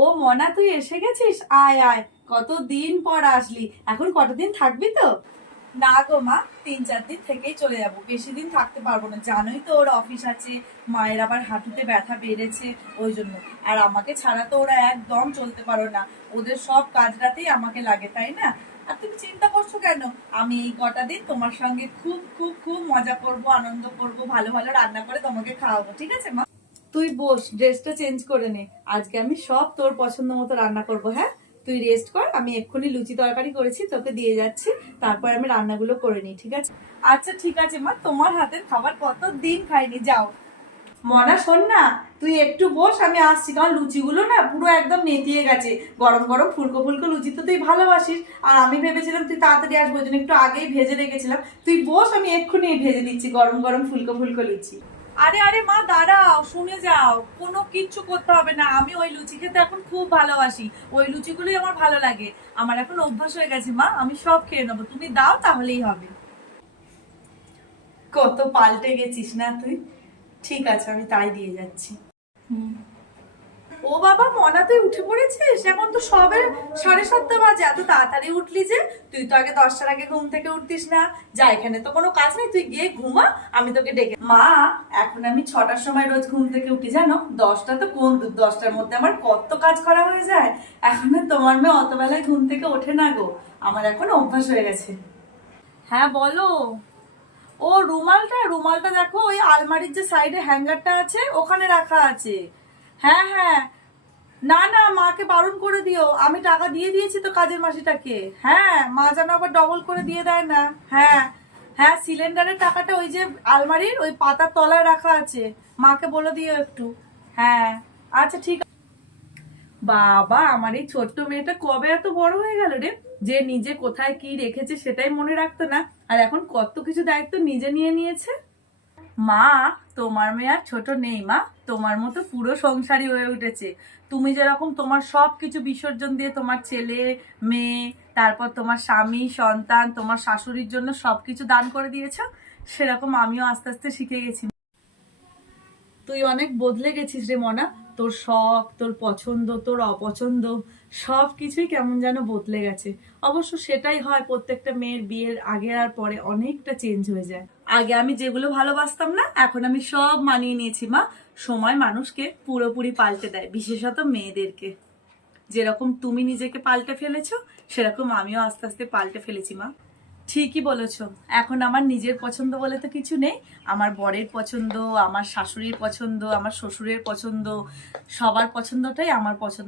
ও মনা, তুই এসে গেছিস? আয় আয়, কতদিন পর আসলি। এখন কতদিন থাকবি তো? না গো মা, 3-4 দিন থেকেই চলে যাব, বেশি দিন থাকতে পারবো না। জানোই তো ওর অফিস আছে, মায়ের আবার হাঁটুতে ব্যথা বেড়েছে, ওই জন্য। আর আমাকে ছাড়া তো ওরা একদম চলতে পারো না, ওদের সব কাজটাতেই আমাকে লাগে, তাই না? আর তুমি চিন্তা করছো কেন? আমি এই কটা দিন তোমার সঙ্গে খুব খুব খুব মজা করব, আনন্দ করব, ভালো ভালো রান্না করে তোমাকে খাওয়াবো, ঠিক আছে মা? তুই বস, ড্রেসটা চেঞ্জ করে নে। আজকে আমি সব তোর পছন্দ মতো রান্না করব। হ্যাঁ, তুই রেস্ট কর, আমি এক্ষুনি লুচি তরকারি করেছি, তোকে দিয়ে যাচ্ছি। তারপর আমি রান্নাগুলো করে নিই, ঠিক আছে? আচ্ছা ঠিক আছে মা, তোমার হাতের খাবার কত দিন খাইনি, যাও। মনা শোন না, তুই একটু বস, আমি আসছি। কারণ লুচিগুলো না পুরো একদম নেতিয়ে গেছে। গরম গরম ফুলকো ফুলকো লুচি তো তুই ভালোবাসিস, আর আমি ভেবেছিলাম তুই তাড়াতাড়ি আসবো, ওই জন্য একটু আগেই ভেজে রেখেছিলাম। তুই বস, আমি এক্ষুনি ভেজে দিচ্ছি গরম গরম ফুলকো ফুলকো লুচি। আরে আরে মা, দাঁড়াও, শুনে যাও। কোনো কিচ্ছু করতে হবে না, আমি ওই লুচি খেতে এখন খুব ভালোবাসি। ওই লুচিগুলোই আমার ভালো লাগে। আমার এখন অভ্যাস হয়ে গেছে মা, আমি সব খেয়ে নেবো, তুমি দাও তাহলেই হবে। কত পাল্টে গেছিস না তুই। ঠিক আছে, আমি তাই দিয়ে যাচ্ছি। ও বাবা মনা, তুই উঠে পড়েছিস? এখন তো সবে 7:30 বাজে, এত তাড়াতাড়ি উঠলি যে? তুই তো আগে 10টার আগে ঘুম থেকে উঠতিস না। যা, এখানে তো কোনো কাজ নেই, তুই গিয়ে ঘুমা, আমি তোকে ডেকে মা। এখন আমি 6টার সময় রোজ ঘুম থেকে উঠি, জানো? 10টা তো কোন দূর, 10টার মধ্যে আমার কত কাজ করা হয়ে যায়। এখন আর তোমার মেয়ে অত বেলায় ঘুম থেকে ওঠে না গো, আমার এখন অভ্যাস হয়ে গেছে। হ্যাঁ বলো। ও রুমালটা, রুমালটা দেখো ওই আলমারির যে সাইডে হ্যাঙ্গারটা আছে ওখানে রাখা আছে। হ্যাঁ হ্যাঁ, না না, মাকে বারণ করে দিও, আমি টাকা দিয়ে দিয়েছি তো কাজের মাসিটাকে। হ্যাঁ, মা যেন আবার ডবল করে দিয়ে দেয় না। হ্যাঁ হ্যাঁ, সিলিন্ডারের টাকাটা ওই যে আলমারির ওই পাতার তলায় রাখা আছে, মাকে বলে দিও একটু। হ্যাঁ, আচ্ছা ঠিক আছে। বাবা, আমার এই ছোট্ট মেয়েটা কবে এত বড় হয়ে গেল রে, যে নিজে কোথায় কি রেখেছে সেটাই মনে রাখতো না, আর এখন কত কিছু দায়িত্ব নিজে নিয়ে নিয়েছে। মা, তোমার মেয়ে আর ছোট নেই মা, তোমার মতো পুরো সংসারী হয়ে উঠেছে। তুমি যেরকম তোমার সব কিছু বিসর্জন দিয়ে তোমার ছেলে মেয়ে, তারপর তোমার স্বামী সন্তান, তোমার শাশুড়ির জন্য সবকিছু দান করে দিয়েছো, সেরকম আমিও আস্তে আস্তে শিখে গেছি। তুই অনেক বদলে গেছিস রে মনা। তোর শখ, তোর পছন্দ, তোর অপছন্দ, সব কিছুই কেমন যেন বদলে গেছে। অবশ্য সেটাই হয়, প্রত্যেকটা মেয়ের বিয়ের আগে আর পরে অনেকটা চেঞ্জ হয়ে যায়। আগে আমি যেগুলো ভালোবাসতাম না, এখন আমি সব মানিয়ে নিয়েছি মা। সময় মানুষকে পুরোপুরি পাল্টে দেয়, বিশেষত মেয়েদেরকে। যেরকম তুমি নিজেকে পাল্টে ফেলেছো, সেরকম আমিও আস্তে আস্তে পাল্টে ফেলেছি মা। ঠিকই বলেছো। এখন আমার নিজের পছন্দ বলে তো কিছু নেই। আমার বরের পছন্দ, আমার শাশুড়ির পছন্দ, আমার শ্বশুরের পছন্দ, সবার পছন্দটাই আমার পছন্দ।